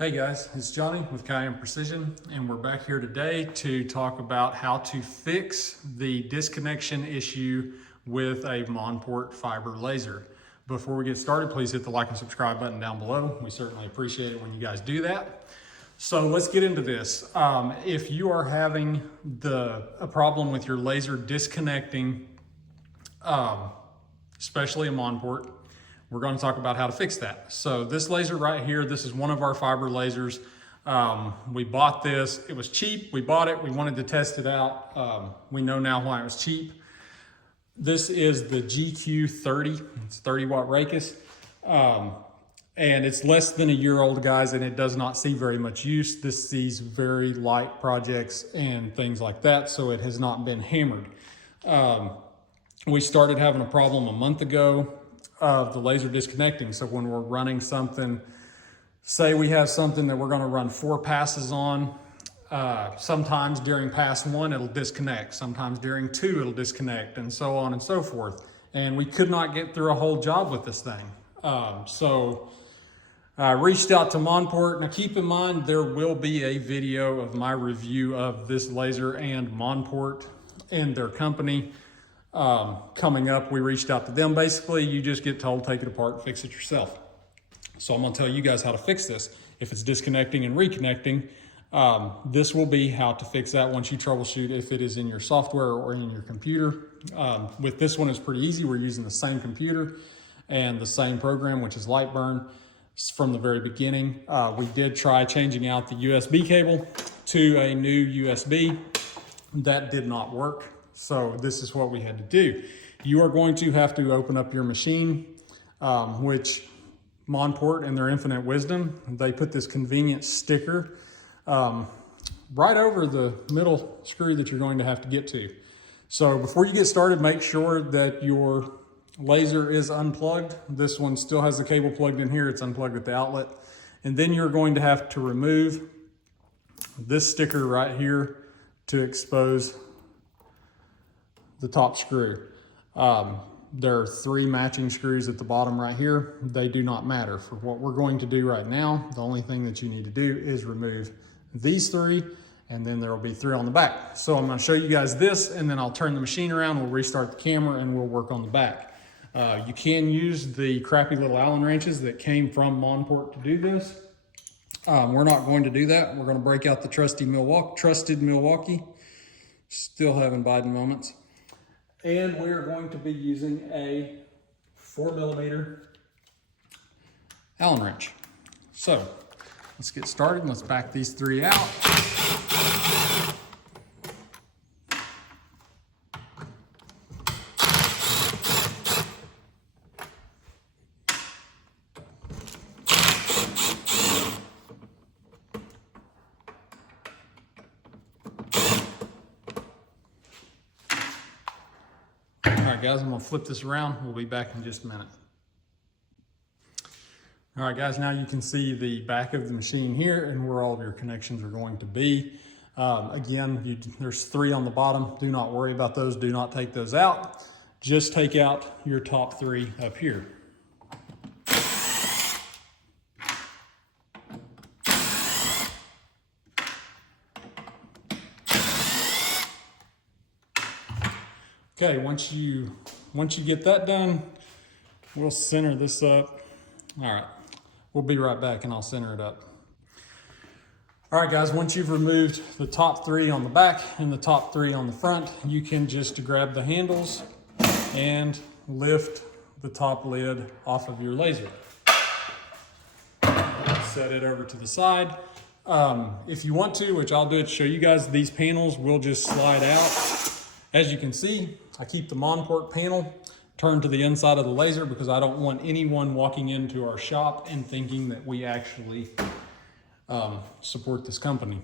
Hey guys, it's Johnny with Cayenne Precision, and we're back here today to talk about how to fix the disconnection issue with a Monport fiber laser. Before we get started, please hit the like and subscribe button down below. We certainly appreciate it when you guys do that. So let's get into this. If you are having a problem with your laser disconnecting, especially a Monport, we're going to talk about how to fix that. So this laser right here, this is one of our fiber lasers. We bought this, it was cheap, we bought it, we wanted to test it out. We know now why it was cheap. This is the GQ30, it's 30 watt Raycus. And it's less than a year old, guys, and it does not see very much use. This sees very light projects and things like that, so it has not been hammered. We started having a problem a month ago of the laser disconnecting. So when we're running something, say we have something that we're going to run 4 passes on, sometimes during pass 1 it'll disconnect, sometimes during 2 it'll disconnect, and so on and so forth. And we could not get through a whole job with this thing. So I reached out to Monport. Now keep in mind, there will be a video of my review of this laser and Monport and their company coming up. We reached out to them. Basically, you just get told, take it apart and fix it yourself. So I'm going to tell you guys how to fix this. If it's disconnecting and reconnecting, this will be how to fix that once you troubleshoot if it is in your software or in your computer. With this one, it's pretty easy. We're using the same computer and the same program, which is Lightburn, from the very beginning. We did try changing out the USB cable to a new USB. That did not work. So this is what we had to do. You are going to have to open up your machine, which Monport in their infinite wisdom, they put this convenient sticker right over the middle screw that you're going to have to get to. So before you get started, make sure that your laser is unplugged. This one still has the cable plugged in here. It's unplugged at the outlet. And then you're going to have to remove this sticker right here to expose the top screw. There are 3 matching screws at the bottom right here. They do not matter. For what we're going to do right now, the only thing that you need to do is remove these 3, and then there will be 3 on the back. So I'm going to show you guys this, and then I'll turn the machine around, we'll restart the camera, and we'll work on the back. You can use the crappy little Allen wrenches that came from Monport to do this. We're not going to do that. We're going to break out the trusted Milwaukee. Still having Biden moments. And we are going to be using a 4mm Allen wrench. So let's get started. Let's back these 3 out. All right, guys, I'm gonna flip this around. We'll be back in just a minute. All right, guys, now you can see the back of the machine here and where all of your connections are going to be. Again, there's 3 on the bottom. Do not worry about those. Do not take those out. Just take out your top 3 up here. Okay, once you get that done, we'll center this up. All right, we'll be right back and I'll center it up. All right, guys, once you've removed the top 3 on the back and the top 3 on the front, you can just grab the handles and lift the top lid off of your laser. Set it over to the side. If you want to, which I'll do it to show you guys, these panels will just slide out. As you can see, I keep the Monport panel turned to the inside of the laser because I don't want anyone walking into our shop and thinking that we actually support this company.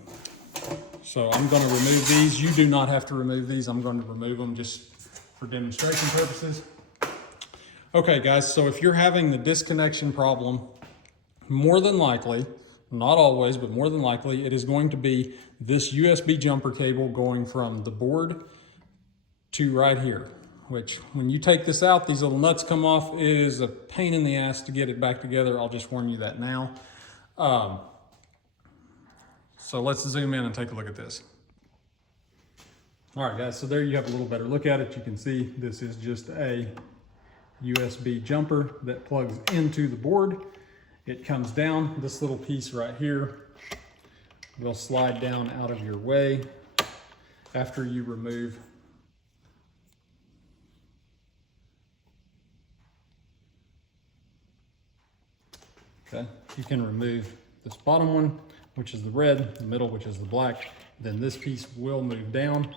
So I'm going to remove these. You do not have to remove these. I'm going to remove them just for demonstration purposes. Okay, guys, so if you're having the disconnection problem, more than likely, not always, but more than likely, it is going to be this USB jumper cable going from the board to right here, which when you take this out, these little nuts come off. It is a pain in the ass to get it back together. I'll just warn you that now. So let's zoom in and take a look at this. All right, guys, so there you have a little better look at it. You can see this is just a USB jumper that plugs into the board. It comes down. This little piece right here will slide down out of your way after you remove you can remove this bottom one, which is the red, the middle, which is the black. Then this piece will move down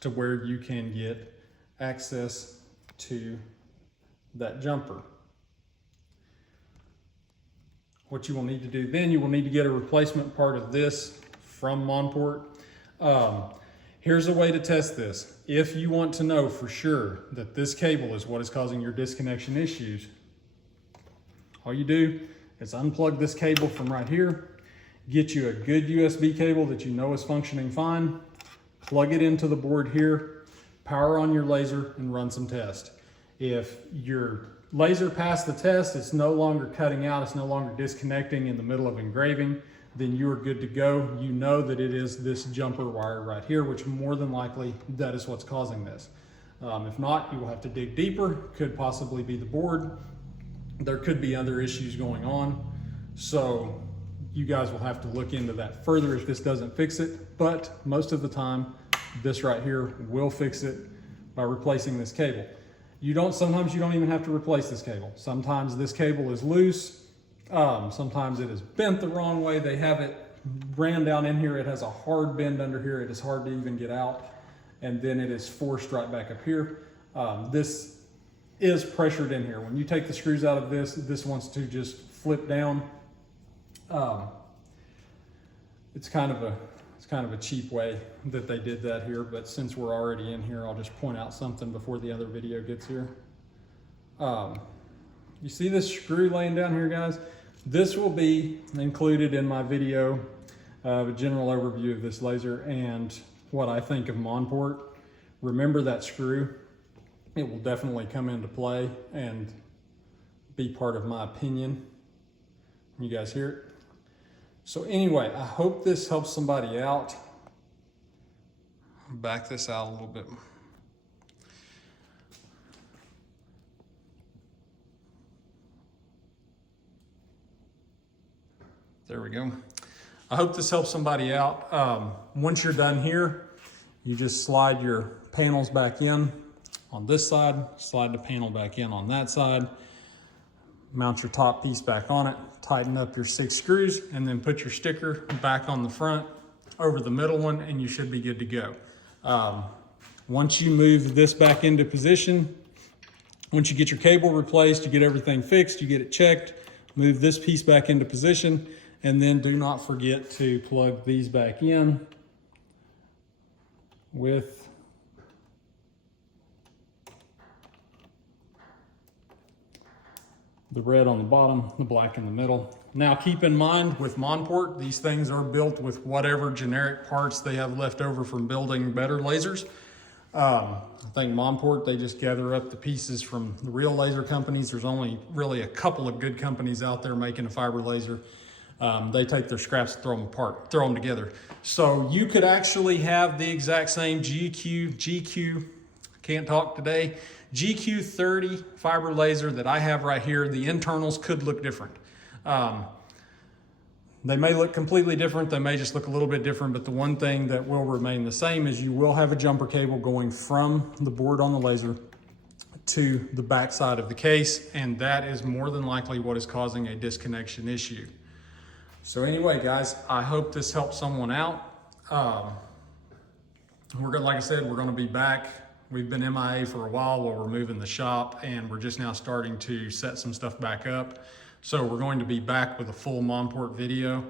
to where you can get access to that jumper. What you will need to do then, you will need to get a replacement part of this from Monport. Here's a way to test this. If you want to know for sure that this cable is what is causing your disconnection issues, all you do is unplug this cable from right here, get you a good USB cable that you know is functioning fine, plug it into the board here, power on your laser, and run some tests. If your laser passed the test, it's no longer cutting out, it's no longer disconnecting in the middle of engraving, then you are good to go. You know that it is this jumper wire right here, which more than likely that is what's causing this. If not, you will have to dig deeper. Could possibly be the board. There could be other issues going on. So you guys will have to look into that further if this doesn't fix it. But most of the time, this right here will fix it by replacing this cable. Sometimes you don't even have to replace this cable. Sometimes this cable is loose. Sometimes it is bent the wrong way. They have it ran down in here. It has a hard bend under here. It is hard to even get out. And then it is forced right back up here. This is pressured in here. When you take the screws out of this, this wants to just flip down. It's kind of a cheap way that they did that here, but since we're already in here, I'll just point out something before the other video gets here. You see this screw laying down here, guys? This will be included in my video, a general overview of this laser and what I think of Monport. Remember that screw. It will definitely come into play and be part of my opinion. You guys hear it? So anyway, I hope this helps somebody out. Back this out a little bit. There we go. I hope this helps somebody out. Once you're done here, you just slide your panels back in on this side, slide the panel back in on that side, mount your top piece back on it, tighten up your 6 screws, and then put your sticker back on the front over the middle one, and you should be good to go. Once you move this back into position, once you get your cable replaced, you get everything fixed, you get it checked, move this piece back into position, and then do not forget to plug these back in with the red on the bottom, the black in the middle. Now keep in mind with Monport, these things are built with whatever generic parts they have left over from building better lasers. I think Monport, they just gather up the pieces from the real laser companies. There's only really a couple of good companies out there making a fiber laser. They take their scraps and throw them apart, throw them together. So you could actually have the exact same GQ, can't talk today, GQ30 fiber laser that I have right here. The internals could look different. They may look completely different. They may just look a little bit different, but the one thing that will remain the same is you will have a jumper cable going from the board on the laser to the back side of the case, and that is more than likely what is causing a disconnection issue. So anyway, guys, I hope this helps someone out. Like I said, we're gonna be back. We've been MIA for a while we're moving the shop, and we're just now starting to set some stuff back up. So we're going to be back with a full Monport video.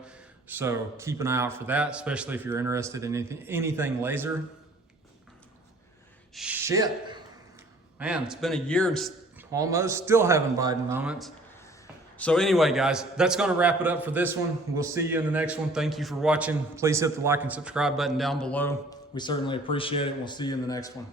So keep an eye out for that, especially if you're interested in anything laser. Shit, man, it's been a year almost, still having Biden moments. So anyway, guys, that's going to wrap it up for this one. We'll see you in the next one. Thank you for watching. Please hit the like and subscribe button down below. We certainly appreciate it. We'll see you in the next one.